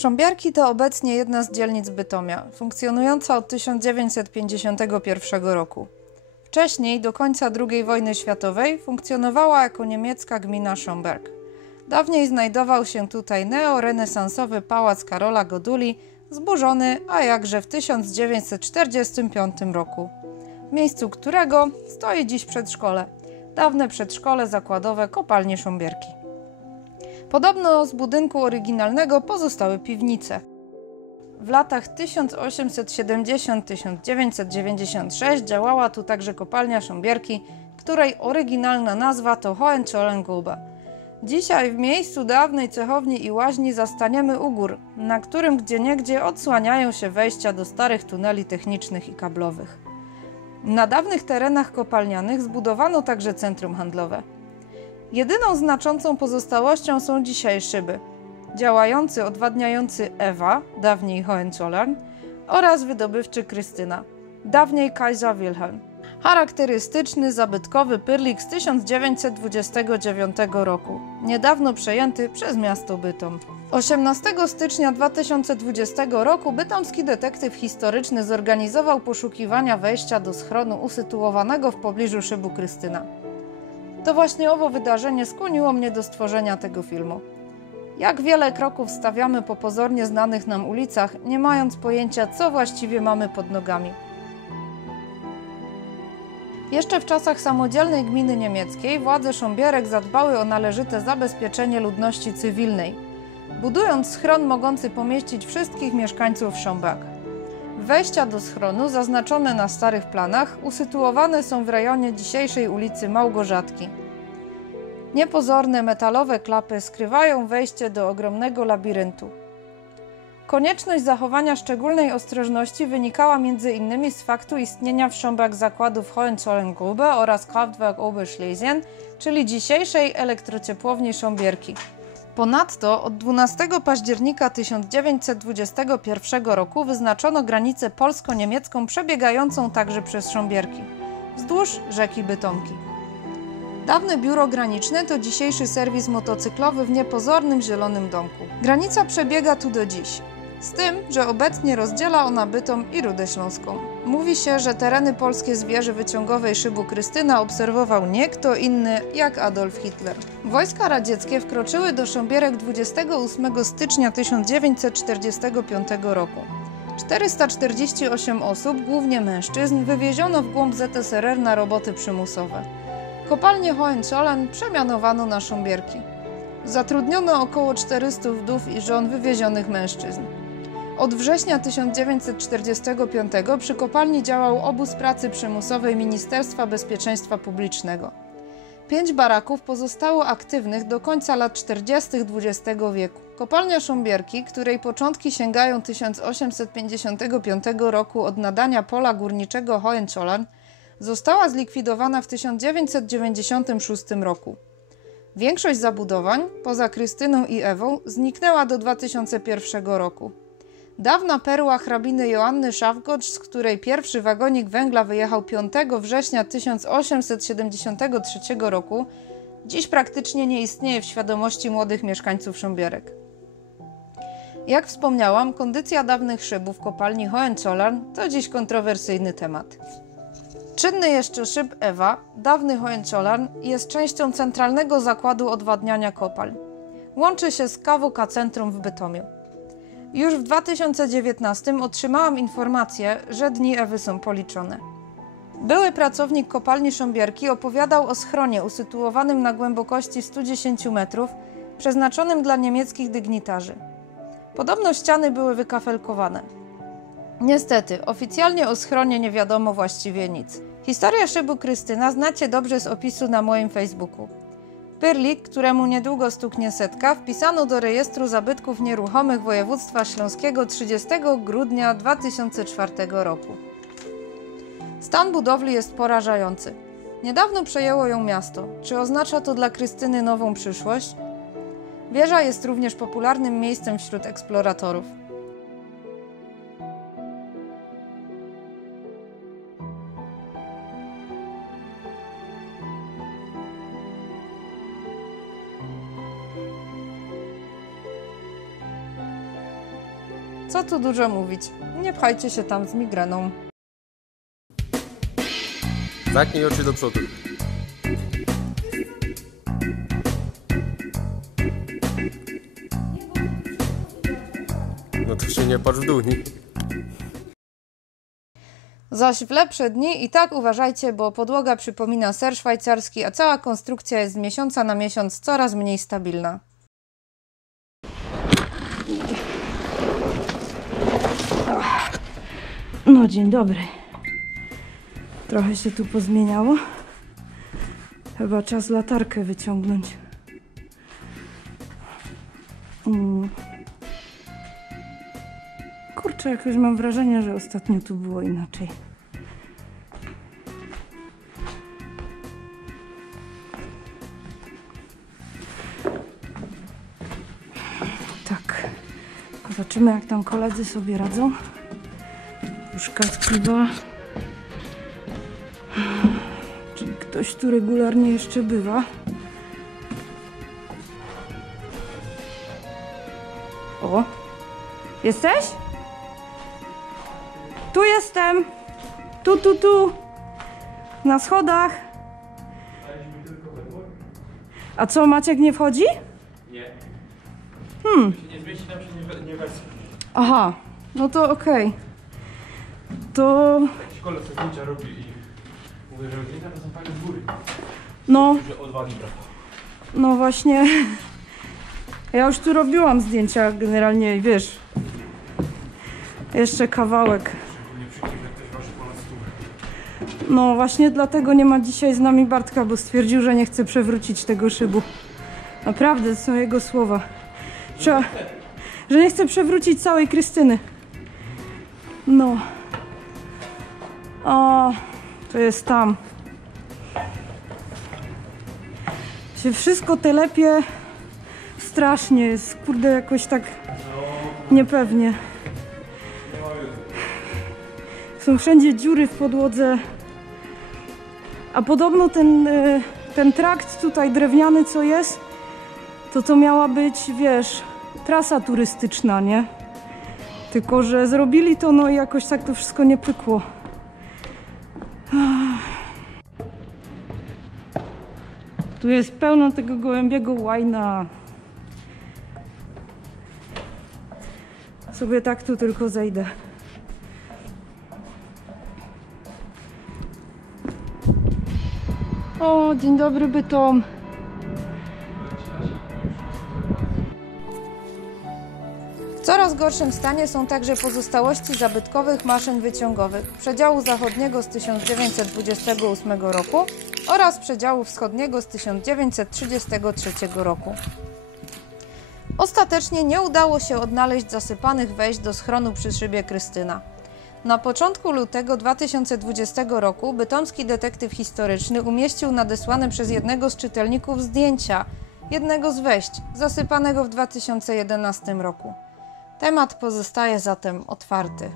Szombiarki to obecnie jedna z dzielnic Bytomia, funkcjonująca od 1951 roku. Wcześniej, do końca II wojny światowej, funkcjonowała jako niemiecka gmina Szomberg. Dawniej znajdował się tutaj neorenesansowy pałac Karola Goduli, zburzony, a jakże w 1945 roku, w miejscu którego stoi dziś przedszkole, dawne przedszkole zakładowe kopalni Szombiarki. Podobno z budynku oryginalnego pozostały piwnice. W latach 1870-1996 działała tu także kopalnia Szombiarki, której oryginalna nazwa to Hohenzollern-Grube. Dzisiaj w miejscu dawnej cechowni i łaźni zastaniemy ugór, na którym gdzieniegdzie odsłaniają się wejścia do starych tuneli technicznych i kablowych. Na dawnych terenach kopalnianych zbudowano także centrum handlowe. Jedyną znaczącą pozostałością są dzisiaj szyby, działający odwadniający Ewa, dawniej Hohenzollern, oraz wydobywczy Krystyna, dawniej Kaiser Wilhelm. Charakterystyczny, zabytkowy pyrlik z 1929 roku, niedawno przejęty przez miasto Bytom. 18 stycznia 2020 roku bytomski detektyw historyczny zorganizował poszukiwania wejścia do schronu usytuowanego w pobliżu szybu Krystyna. To właśnie owo wydarzenie skłoniło mnie do stworzenia tego filmu. Jak wiele kroków stawiamy po pozornie znanych nam ulicach, nie mając pojęcia, co właściwie mamy pod nogami. Jeszcze w czasach samodzielnej gminy niemieckiej władze Szombiarek zadbały o należyte zabezpieczenie ludności cywilnej, budując schron mogący pomieścić wszystkich mieszkańców Szomberg. Wejścia do schronu, zaznaczone na starych planach, usytuowane są w rejonie dzisiejszej ulicy Małgorzatki. Niepozorne metalowe klapy skrywają wejście do ogromnego labiryntu. Konieczność zachowania szczególnej ostrożności wynikała m.in. z faktu istnienia w Szomberg zakładów Hohenzollern-Grube oraz Kraftwerk Oberschlesien, czyli dzisiejszej elektrociepłowni Szombiarki. Ponadto od 12 października 1921 roku wyznaczono granicę polsko-niemiecką przebiegającą także przez Szombiarki, wzdłuż rzeki Bytomki. Dawne biuro graniczne to dzisiejszy serwis motocyklowy w niepozornym zielonym domku. Granica przebiega tu do dziś, z tym, że obecnie rozdziela ona Bytom i Rudę Śląską. Mówi się, że tereny polskie z wieży wyciągowej szybu Krystyna obserwował nie kto inny jak Adolf Hitler. Wojska radzieckie wkroczyły do Szombiarek 28 stycznia 1945 roku. 448 osób, głównie mężczyzn, wywieziono w głąb ZSRR na roboty przymusowe. Kopalnię Hohenzollern przemianowano na Szombiarki. Zatrudniono około 400 wdów i żon wywiezionych mężczyzn. Od września 1945 przy kopalni działał obóz pracy przymusowej Ministerstwa Bezpieczeństwa Publicznego. 5 baraków pozostało aktywnych do końca lat 40. XX wieku. Kopalnia Szombiarki, której początki sięgają 1855 roku od nadania pola górniczego Hohenzollern, została zlikwidowana w 1996 roku. Większość zabudowań, poza Krystyną i Ewą, zniknęła do 2001 roku. Dawna perła hrabiny Joanny Szafgotz, z której pierwszy wagonik węgla wyjechał 5 września 1873 roku, dziś praktycznie nie istnieje w świadomości młodych mieszkańców Szombiarek. Jak wspomniałam, kondycja dawnych szybów kopalni Hohenzollern to dziś kontrowersyjny temat. Czynny jeszcze szyb Ewa, dawny Hohenzollern, jest częścią centralnego zakładu odwadniania kopalń. Łączy się z KWK Centrum w Bytomiu. Już w 2019 otrzymałam informację, że dni Ewy są policzone. Były pracownik kopalni Szombiarki opowiadał o schronie usytuowanym na głębokości 110 metrów, przeznaczonym dla niemieckich dygnitarzy. Podobno ściany były wykafelkowane. Niestety, oficjalnie o schronie nie wiadomo właściwie nic. Historię szybu Krystyna znacie dobrze z opisu na moim Facebooku. Pyrlik, któremu niedługo stuknie 100, wpisano do rejestru zabytków nieruchomych województwa śląskiego 30 grudnia 2004 roku. Stan budowli jest porażający. Niedawno przejęło ją miasto. Czy oznacza to dla Krystyny nową przyszłość? Wieża jest również popularnym miejscem wśród eksploratorów. Co tu dużo mówić, nie pchajcie się tam z migreną. Zamknij oczy do przodu. No to się nie patrz w dół. Zaś w lepsze dni i tak uważajcie, bo podłoga przypomina ser szwajcarski, a cała konstrukcja jest z miesiąca na miesiąc coraz mniej stabilna. No dzień dobry. Trochę się tu pozmieniało. Chyba czas latarkę wyciągnąć. Kurczę, jakoś mam wrażenie, że ostatnio tu było inaczej. Tak. Zobaczymy, jak tam koledzy sobie radzą. Łóżka skliwa. Czyli ktoś tu regularnie jeszcze bywa. O! Jesteś? Tu jestem! Tu! Na schodach! A co, Maciek nie wchodzi? Nie. Nie zmieści nam się nie wersji. Aha, no to okej. To... Jakiś kolega sobie zdjęcia robi i mówi, że zdjęcia to są fajne z góry. No, Że odwagi brakło. no właśnie. Ja już tu robiłam zdjęcia generalnie, wiesz. Jeszcze kawałek. Nie przykryw, jak też waży ponad 100. No właśnie dlatego nie ma dzisiaj z nami Bartka, bo stwierdził, że nie chce przewrócić tego szybu. Naprawdę, to są jego słowa. Że nie chce przewrócić całej Krystyny. No. O, to jest tam. Się wszystko telepie strasznie. Jest, kurde, jakoś tak niepewnie. Są wszędzie dziury w podłodze. A podobno ten trakt tutaj drewniany, co jest, to miała być, wiesz, trasa turystyczna, nie? Tylko że zrobili to, no i jakoś tak to wszystko nie pykło. Tu jest pełno tego gołębiego łajna. Sobie tak tu tylko zejdę. O, dzień dobry, Bytom. W coraz gorszym stanie są także pozostałości zabytkowych maszyn wyciągowych przedziału zachodniego z 1928 roku oraz przedziału wschodniego z 1933 roku. Ostatecznie nie udało się odnaleźć zasypanych wejść do schronu przy szybie Krystyna. Na początku lutego 2020 roku bytomski detektyw historyczny umieścił nadesłane przez jednego z czytelników zdjęcia jednego z wejść zasypanego w 2011 roku. Temat pozostaje zatem otwarty.